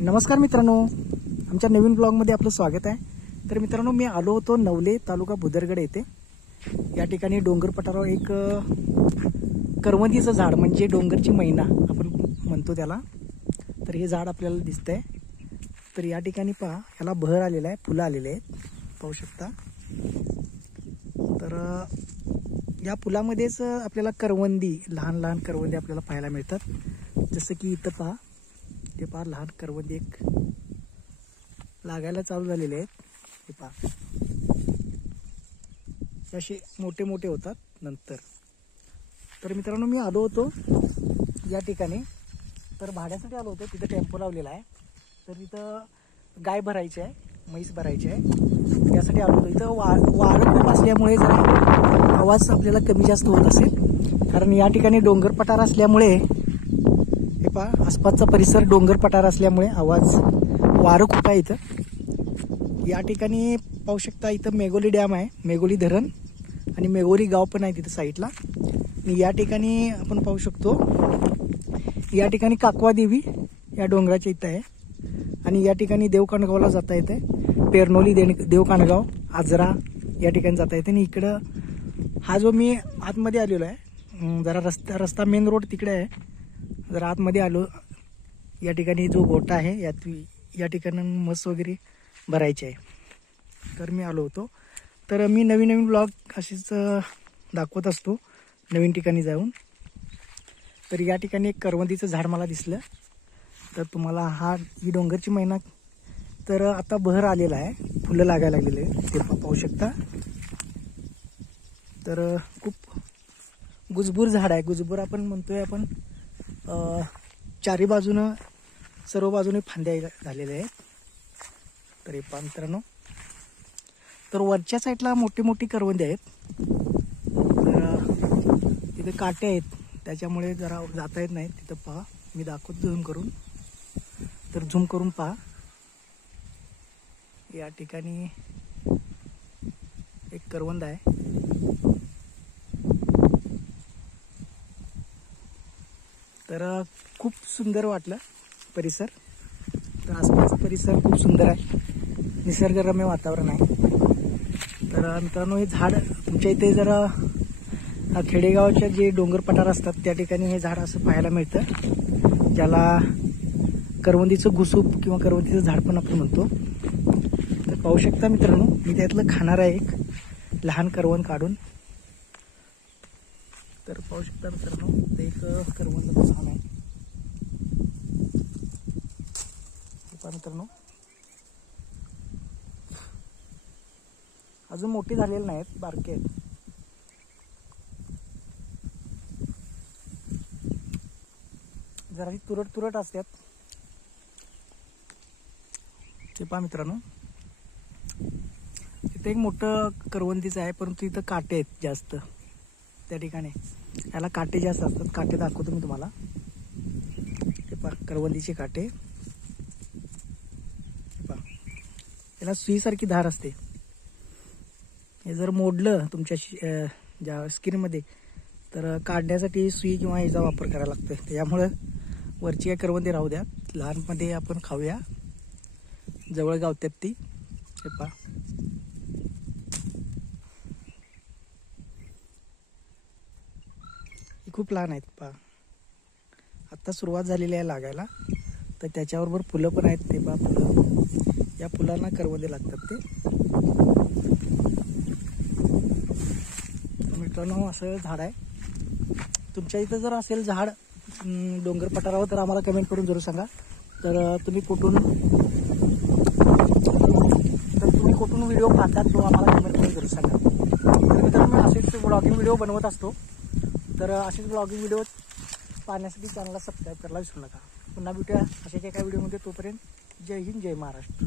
नमस्कार मित्रांनो, आमच्या नवीन ब्लॉगमध्ये आपलं स्वागत आहे। तर मित्रांनो, मी आलो होतो नवले तालुका बुदरगड येथे। या ठिकाणी डोंगर पठारावर एक करवंदीचं झाड म्हणजे डोंगरची मैना आपण म्हणतो त्याला, तर हे झाड आपल्याला दिसतंय। तर या ठिकाणी पहा, याला बहर आलेला आहे, फुलं आलेले आहेत, पाहू शकता। तर या फुलामध्येच आपल्याला करवंदी, लहान लहान करवंदी आपल्याला पाहायला मिळतात। जसं की इथं पहा, ते पहा लहान करवंदी एक लागायला चालू झालेले आहेत। हे पहा, असे मोठे मोठे होतात नंतर। तर मित्रांनो, मी आलो होतो या ठिकाणी, तर भाड्यासाठी आलो होतो। तिथं टेम्पो लावलेला आहे, तर तिथं गाय भरायची आहे, म्हैस भरायची आहे, यासाठी आलो होतो। इथं वारं खूप असल्यामुळे जरा आवाज आपल्याला कमी जास्त होत असेल, कारण या ठिकाणी डोंगर पठार असल्यामुळे, हे पहा आसपासचा परिसर डोंगर पठार असल्यामुळे आवाज, वारं खूप आहे इथं। या ठिकाणी पाहू शकता, इथं मेघोली डॅम आहे, मेघोली धरण, आणि मेघोली गाव पण आहे तिथं साईडला। आणि या ठिकाणी आपण पाहू शकतो, या ठिकाणी काकवा देवी या डोंगराच्या इथं आहे। आणि या ठिकाणी देवकांडगावला जाता येते, पेरनोली देवकांडगाव, आजरा या ठिकाणी जाता येते। आणि इकडं हा जो मी आतमध्ये आलेलो आहे, जरा रस्ता मेन रोड तिकडे आहे, जरा आतमध्ये आलो। या ठिकाणी जो गोठा आहे, या ठिकाणी म्हस वगैरे भरायची आहे, तर मी आलो होतो। तर मी नवीन नवीन ब्लॉग अशीच दाखवत असतो नवीन ठिकाणी जाऊन। तर या ठिकाणी एक करवंदीचं झाड मला दिसलं, तर तुम्हाला ही डोंगरची मैना, तर आता बहर आलेला आहे, फुलं लागायला लागलेले आहे, ते पाहू शकता। तर खूप गुजबूर झाड आहे, गुजबूर आपण म्हणतोय आपण। चारी बाजूनं, सर्व बाजूने फांद्या झालेल्या आहेत। तर हे पहा मित्रांनो, तर वरच्या साईडला मोठी मोठी करवंदी आहेत, तर तिथे काटे आहेत, त्याच्यामुळे जरा जाता येत नाही तिथं। पहा, मी दाखवतो झूम करून, तर झूम करून पहा, या ठिकाणी एक करवंद आहे। तर खूप सुंदर वाटलं परिसर, तर आसपासचा परिसर खूप सुंदर आहे, निसर्गरम्य वातावरण आहे। तर मित्रांनो, हे झाड तुमच्या इथे जरा खेडेगावाच्या जे डोंगर पठार असतात त्या ठिकाणी हे झाड असं पाहायला मिळतं, ज्याला करवंदीचं घुसूप किंवा करवंदीचं झाड पण आपण म्हणतो। तर पाहू शकता मित्रांनो, मी त्यातलं खाणार आहे एक लहान करवंद काढून। तर पाहू शकता मित्रांनो, ते एक करवंद लहान आहे, पहा मित्रांनो, अजून मोठी झालेली नाहीत, बारके आहेत। जरा ही तुरट तुरट असतात, ते पहा मित्रांनो। इथे एक मोठं करवंदीचं आहे, परंतु इथं काटे आहेत जास्त, त्या ठिकाणी याला काटे जास्त असतात। काटे दाखवतो मी तुम्हाला, ते पहा करवंदीचे काटे, पहा याला सुईसारखी धार असते। हे जर मोडलं तुमच्या ज्या स्किनमध्ये, तर काढण्यासाठी सुई किंवा ह्याचा वापर करायला लागतो। त्यामुळं वरची काय करवंदी राहू द्या, लहानमध्ये आपण खाऊया, जवळ गावतात ती। हे पहा, खूप लहान आहेत, पहा आता सुरुवात झालेली आहे लागायला, तर त्याच्याबरोबर फुलं पण आहेत, ते पहा फुलं, या फुलांना करवंदे लागतात ते। मित्रांनो, असं झाड आहे, तुमच्या इथं जर असेल झाड डोंगर पठारावर, तर आम्हाला कमेंट करून जरूर सांगा। तर तुम्ही कुठून व्हिडिओ पाहतात तो आम्हाला कमेंट करून जरूर सांगा। तर मित्रांनो, मी असेच ब्लॉगिंग व्हिडिओ बनवत असतो, तर असेच ब्लॉगिंग व्हिडिओ पाहण्यासाठी चॅनलला सबस्क्राईब करायला विसरू नका। पुन्हा भेटूया अशाच एका व्हिडिओमध्ये, तोपर्यंत जय हिंद, जय महाराष्ट्र।